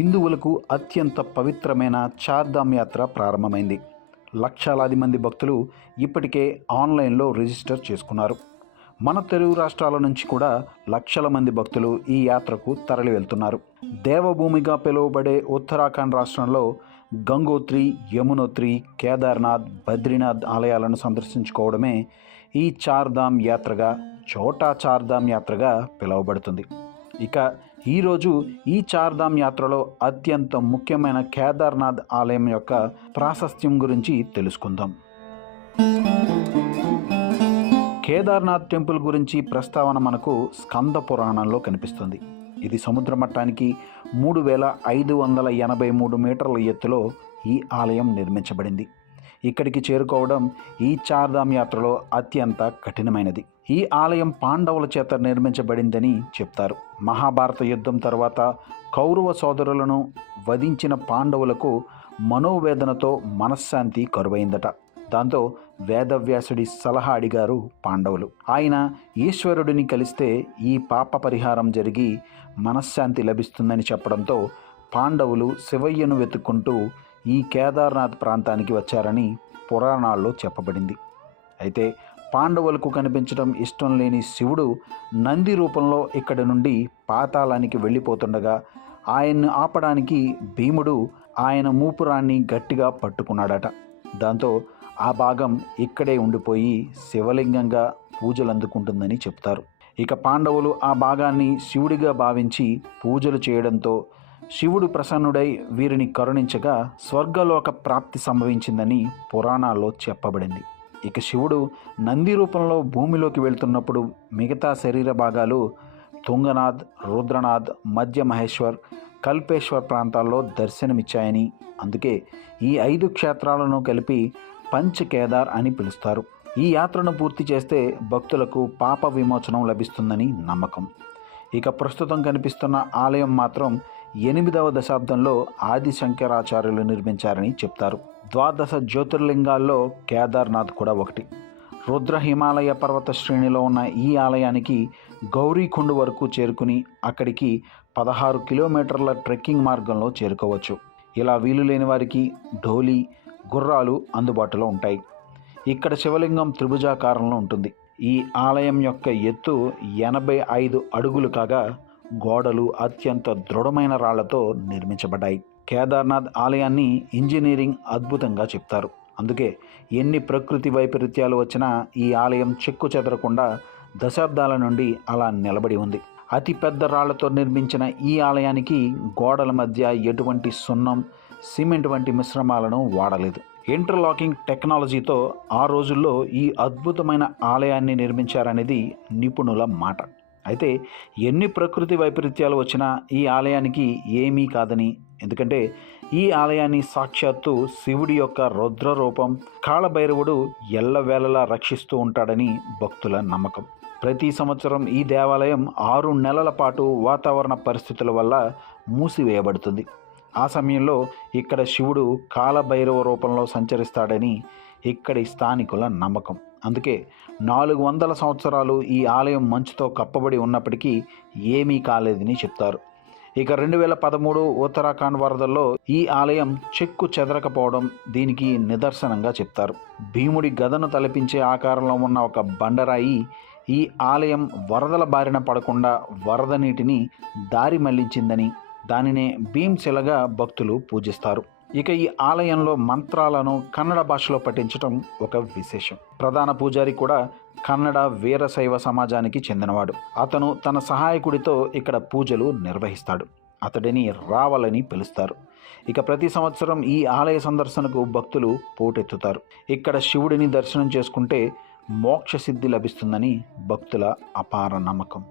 హిందువులకు అత్యంత పవిత్రమైన చార్ధామ్ యాత్ర ప్రారంభమైంది. లక్షలాది మంది భక్తులు ఇప్పటికే ఆన్లైన్లో రిజిస్టర్ చేసుకున్నారు. మన తెలుగు రాష్ట్రాల నుంచి కూడా లక్షల మంది భక్తులు ఈ యాత్రకు తరలి వెళ్తున్నారు. దేవభూమిగా పిలువబడే ఉత్తరాఖండ్ రాష్ట్రంలో గంగోత్రి, యమునోత్రి, కేదార్నాథ్, బద్రీనాథ్ ఆలయాలను సందర్శించుకోవడమే ఈ చార్ధామ్ యాత్రగా, చోటా చార్ధామ్ యాత్రగా పిలువబడుతుంది. ఇక ఈరోజు ఈ చార్ధామ్ యాత్రలో అత్యంత ముఖ్యమైన కేదార్నాథ్ ఆలయం యొక్క ప్రాశస్త్యం గురించి తెలుసుకుందాం. కేదార్నాథ్ టెంపుల్ గురించి ప్రస్తావన మనకు స్కంద పురాణంలో కనిపిస్తుంది. ఇది సముద్ర మట్టానికి 3583 మీటర్ల ఎత్తులో ఈ ఆలయం నిర్మించబడింది. ఇక్కడికి చేరుకోవడం ఈ చార్ధామ్ యాత్రలో అత్యంత కఠినమైనది. ఈ ఆలయం పాండవుల చేత నిర్మించబడిందని చెప్తారు. మహాభారత యుద్ధం తర్వాత కౌరవ సోదరులను వధించిన పాండవులకు మనోవేదనతో మనశ్శాంతి కరువైందట. దాంతో వేదవ్యాసుడి సలహా అడిగారు పాండవులు. ఆయన ఈశ్వరుడిని కలిస్తే ఈ పాప పరిహారం జరిగి మనశ్శాంతి లభిస్తుందని చెప్పడంతో పాండవులు శివయ్యను వెతుక్కుంటూ ఈ కేదార్నాథ్ ప్రాంతానికి వచ్చారని పురాణాల్లో చెప్పబడింది. అయితే పాండవులకు కనిపించడం ఇష్టం లేని శివుడు నంది రూపంలో ఇక్కడి నుండి పాతాళానికి వెళ్ళిపోతుండగా ఆయన్ను ఆపడానికి భీముడు ఆయన మూపురాన్ని గట్టిగా పట్టుకున్నాడట. దాంతో ఆ భాగం ఇక్కడే ఉండిపోయి శివలింగంగా పూజలు అందుకుంటుందని చెప్తారు. ఇక పాండవులు ఆ భాగాన్ని శివుడిగా భావించి పూజలు చేయడంతో శివుడు ప్రసన్నుడై వీరిని కరుణించగా స్వర్గలోక ప్రాప్తి సంభవించిందని పురాణాల్లో చెప్పబడింది. ఇక శివుడు నంది రూపంలో భూమిలోకి వెళ్తున్నప్పుడు మిగతా శరీర భాగాలు తుంగనాథ్, రుద్రనాథ్, మధ్య మహేశ్వర్, కల్పేశ్వర్ ప్రాంతాల్లో దర్శనమిచ్చాయని, అందుకే ఈ 5 క్షేత్రాలను కలిపి పంచకేదార్ అని పిలుస్తారు. ఈ యాత్రను పూర్తి చేస్తే భక్తులకు పాప విమోచనం లభిస్తుందని నమ్మకం. ఇక ప్రస్తుతం కనిపిస్తున్న ఆలయం మాత్రం 8వ దశాబ్దంలో ఆది శంకరాచార్యులు నిర్మించారని చెప్తారు. 12 జ్యోతిర్లింగాల్లో కేదార్నాథ్ కూడా ఒకటి. రుద్ర హిమాలయ పర్వత శ్రేణిలో ఉన్న ఈ ఆలయానికి గౌరీకుండ్ వరకు చేరుకుని అక్కడికి 16 కిలోమీటర్ల ట్రెక్కింగ్ మార్గంలో చేరుకోవచ్చు. ఇలా వీలు లేని వారికి ఢోలీ, గుర్రాలు అందుబాటులో ఉంటాయి. ఇక్కడ శివలింగం త్రిభుజాకారంలో ఉంటుంది. ఈ ఆలయం యొక్క ఎత్తు 85 అడుగులు కాగా గోడలు అత్యంత దృఢమైన రాళ్లతో నిర్మించబడ్డాయి. కేదార్నాథ్ ఆలయాన్ని ఇంజనీరింగ్ అద్భుతంగా చెప్తారు. అందుకే ఎన్ని ప్రకృతి వైపరీత్యాలు వచ్చినా ఈ ఆలయం చెక్కు చెదరకుండా దశాబ్దాల నుండి అలా నిలబడి ఉంది. అతి పెద్ద రాళ్లతో నిర్మించిన ఈ ఆలయానికి గోడల మధ్య ఎటువంటి సున్నం, సిమెంట్ వంటి మిశ్రమాలను వాడలేదు. ఇంటర్లాకింగ్ టెక్నాలజీతో ఆ రోజుల్లో ఈ అద్భుతమైన ఆలయాన్ని నిర్మించారనేది నిపుణుల మాట. అయితే ఎన్ని ప్రకృతి వైపరీత్యాలు వచ్చినా ఈ ఆలయానికి ఏమీ కాదని, ఎందుకంటే ఈ ఆలయాన్ని సాక్షాత్తు శివుడి యొక్క రుద్ర రూపం కాళభైరవుడు ఎల్లవేళలా రక్షిస్తూ ఉంటాడని భక్తుల నమ్మకం. ప్రతి సంవత్సరం ఈ దేవాలయం 6 నెలల పాటు వాతావరణ పరిస్థితుల వల్ల మూసివేయబడుతుంది. ఆ సమయంలో ఇక్కడ శివుడు కాళభైరవ రూపంలో సంచరిస్తాడని ఇక్కడి స్థానికుల నమ్మకం. అందుకే 400 సంవత్సరాలు ఈ ఆలయం మంచుతో కప్పబడి ఉన్నప్పటికీ ఏమీ కాలేదని చెప్తారు. ఇక 2013 ఉత్తరాఖండ్ వరదల్లో ఈ ఆలయం చెక్కు చెదరకపోవడం దీనికి నిదర్శనంగా చెప్తారు. భీముడి గదను తలపించే ఆకారంలో ఉన్న ఒక బండరాయి ఈ ఆలయం వరదల బారిన పడకుండా వరద నీటిని దారి మళ్లించిందని, దానినే భీమ్శిలగా భక్తులు పూజిస్తారు. ఇక ఈ ఆలయంలో మంత్రాలను కన్నడ భాషలో పఠించడం ఒక విశేషం. ప్రధాన పూజారి కూడా కన్నడ వీరశైవ సమాజానికి చెందినవాడు. అతను తన సహాయకుడితో ఇక్కడ పూజలు నిర్వహిస్తాడు. అతడిని రావాలని పిలుస్తారు. ఇక ప్రతి సంవత్సరం ఈ ఆలయ సందర్శనకు భక్తులు పోటెత్తుతారు. ఇక్కడ శివుడిని దర్శనం చేసుకుంటే మోక్ష సిద్ధి లభిస్తుందని భక్తుల అపార నమ్మకం.